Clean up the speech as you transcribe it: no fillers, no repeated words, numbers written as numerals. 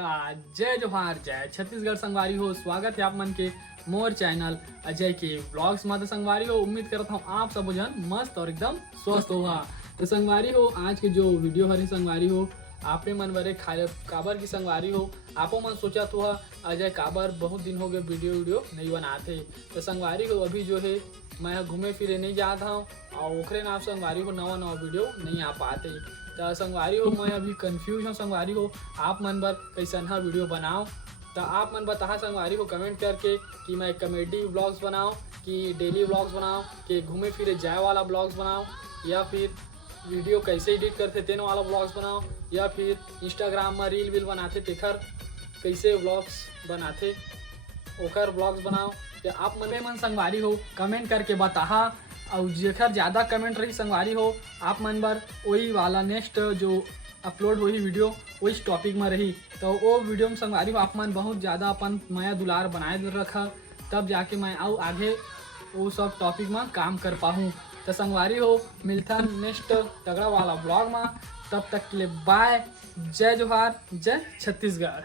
जय जोहार जय छत्तीसगढ़ संगवारी हो। स्वागत है आप मन के मोर चैनल अजय के ब्लॉग्स में। तो संगवारी हो, उम्मीद करता हूँ आप सब जन मस्त और एकदम स्वस्थ होगा। तो संगवारी हो, आज के जो वीडियो हरी संगवारी हो आपने मन बरे काबर की संगवारी हो आपो मन सोचा तो अजय काबर बहुत दिन हो गए वीडियो नहीं बनाते। तो संगवारी हो अभी जो है मैं घूमे फिरे नहीं जाता हूँ और ओखरे नाम संगवारी हो नवा वीडियो नहीं आ पाते। तो संगवारी हो मैं अभी कंफ्यूज हूँ। संगवारी हो आप मन बर कैसन वीडियो बनाओ तो आप मन बता संगवारी को कमेंट करके कि मैं कॉमेडी ब्लॉग्स बनाऊँ कि डेली ब्लॉग्स बनाऊँ कि घूमे फिरे जाए वाला ब्लॉग्स बनाऊँ या फिर वीडियो कैसे एडिट करते तेन वाला ब्लॉग्स बनाओ या फिर इंस्टाग्राम में रील बनाते तेखर कैसे ब्लॉग्स बनाते ओकर ब्लॉग्स बनाओ। या आप मन संगवारी हो कमेंट करके बताहा और जेखर ज़्यादा कमेंट रही संगवारी हो आप मन बर वही वाला नेक्स्ट जो अपलोड हुई वीडियो उस टॉपिक में रही। तो वो वीडियो में संगवारी हो आप मन बहुत ज़्यादा अपन माया दुलार बनाए रखा तब जाके मैं आऊँ आगे वो सब टॉपिक में काम कर पाऊँ। तो संगवारी हो मिलता नेक्स्ट तगड़ा वाला ब्लॉग में, तब तक के लिए बाय। जय जोहार जय छत्तीसगढ़।